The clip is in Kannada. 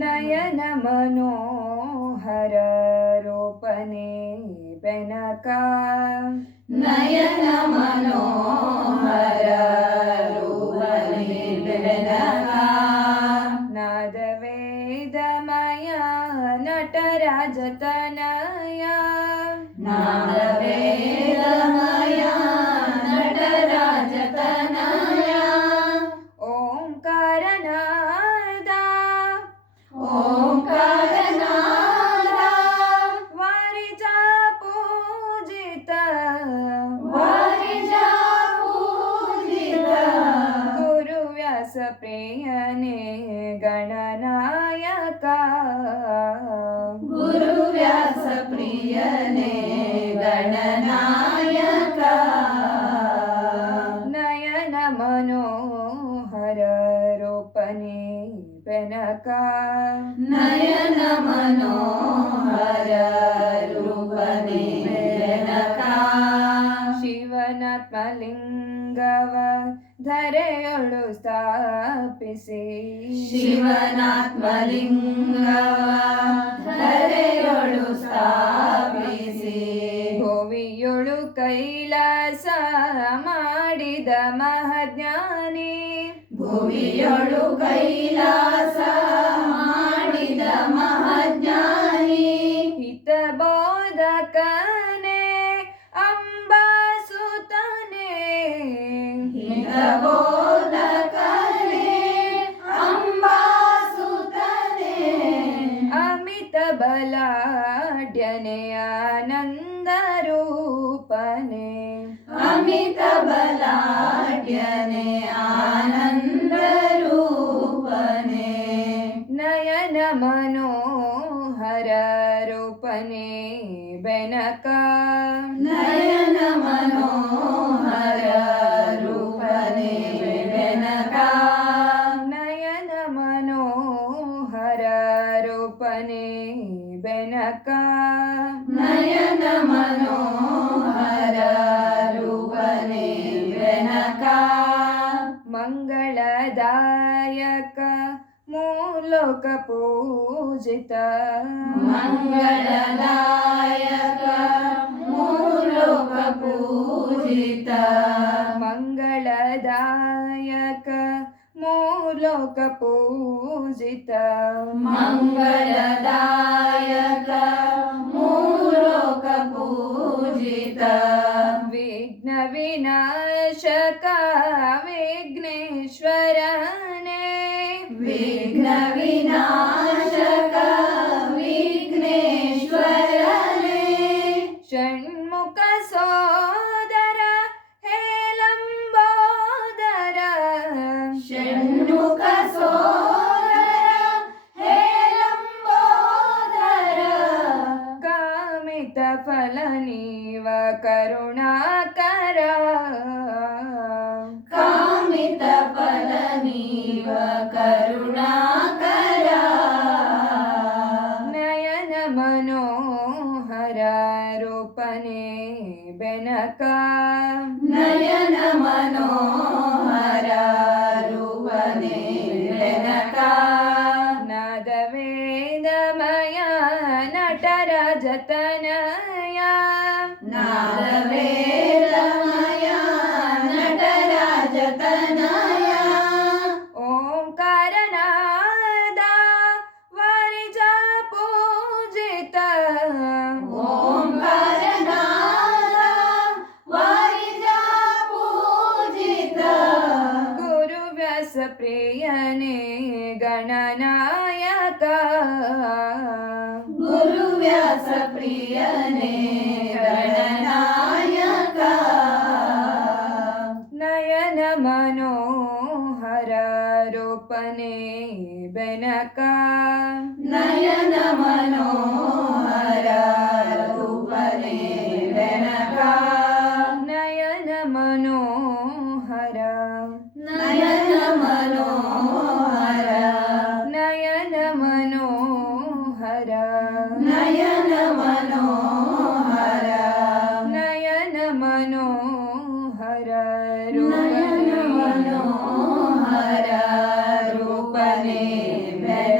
ನಯನ ಮನೋಹರ ರೂಪನೆ ಬೆನಕ ನಯನ ಮನೋಹರ ರೂಪನೆ ಬೆನಕ ನಾದ ವೇದಮಯ ನಟರಾಜ ತನಯ ನಾದ ವೇದಮಯ ನಟರಾಜ ತನಯ ಓಂಕಾರನಾದ ಓಂಕಾರನಾದ ವಾರಿಜ ಪೂಜಿತ ವಾರಿಜ ಪೂಜಿತ ಗುರುವ್ಯಾಸ ಪ್ರಿಯನೇ ಗಣನಾಯಕ ಗುರುವ್ಯಾಸ ಪ್ರಿಯನೇ ಗಣನಾಯಕ ನಯನ ಮನೋಹರ ರೂಪನೆ ಬೆನಕ ನಯನ ಮನೋಹರ ರೂಪನೆ ಬೆನಕ ಶಿವನಾತ್ಮಲಿಂಗವ ಧರೆಯೊಳು ಸ್ಥಾಪಿಸಿ ಶಿವನಾತ್ಮಲಿಂಗವ ಧರೆಯೊಳು ಸ್ಥಾಪಿಸಿ ಭುವಿಯೊಳು ಕೈಲಾಸ ಮಾಡಿದ ಮಹಾಜ್ಞಾನಿ ಭುವಿಯೊಳು ಕೈಲಾಸ ಮಾಡಿದ ಮಹಾಜ್ಞಾನಿ ಹಿತಬೋಧಕನೇ ಅಂಬಾಸುತನೇ ಹಿತಬೋಧಕನೇ ಅಂಬಾಸುತನೇ ಅಮಿತ ಬಲಾಢ್ಯನೇ ಆನಂದ ರೂಪನೇ ಅಮಿತ ಬಲಾಢ್ಯನೇ ಆನಂದ ರೂಪನೇ ನಯನ ಮನೋಹರ ರೂಪನೇ ಬೆನಕ ನಯನ ಮನೋಹರ ರೂಪನೇ ಬೆನಕ ನಯನ ಮನೋಹರ ರೂಪನೇ ಬೆನಕ ನಯನ ಮನೋಹರ ರೂಪನೇ ಬೆನಕ ಮಂಗಳದಾಯಕ ಮೂಲೋಕ ಪೂಜಿತ ಮಂಗಳದಾಯಕ ಮೂಲೋಕ ಪೂಜಿತ ಮಂಗಳದಾಯಕ ಮೂಲೋಕ ಪೂಜಿತ ಮಂಗಳದಾಯಕ ಮೂಲೋಕ ಪೂಜಿತ ವಿಘ್ನ ವಿನಾಶಕ ವಿಘ್ನೇಶ್ವರನೇ ವಿಘ್ನ ವಿನಾಶಕ ವಿಘ್ನೇಶ್ವರನೇ ಷಣ್ಮುಖ ಸೋದರ ಹೇಲಂಬೋದರ ಷಣ್ಮುಖ ಸೋದರ ಹೇಲಂಬೋದರ ಕಾಮಿತ ಫಲ ನೀವ ಕರುಣಾಕರ ಕಾಮಿತ ಫಲ ನೀವ ಕರುಣಾಕರ ನಯನ ಮನೋಹರ ರೂಪನೇ ಬೆನಕ ನಯನ ಮನೋಹರ ರೂಪನೇ ಬೆನಕ ನಾದ ವೇದಮಯ ನಟರಾಜ ತನಯ ನಾದ ವೇದಮಯ ನಟರಾಜ ತನಯ ಓಂಕಾರನಾದ ವಾರಿಜ ಪೂಜಿತ ಓಂಕಾರನಾದ ವಾರಿಜ ಪೂಜಿತ ಗುರುವ್ಯಾಸ ಪ್ರಿಯನೇ ಗಣನಾಯಕ ಗುರುವ್ಯಾಸ ಪ್ರಿಯನೇ ಗಣನಾಯಕ ನಯನ ಮನೋಹರ ರೂಪನೇ ಬೆನಕ ನಯನ ಮನೋಹರ ರೂಪನೇ ಬೆನಕ ನಯನ ಮನೋಹರ ನಯನ ಮನೋಹರ ನಯನ ಮನೋಹರ ನಯನ ಮನೋಹರ ನಯನ ಮನೋಹರ ನಯನ ಮನೋಹರ ರೂಪನೇ ಬೆನಕ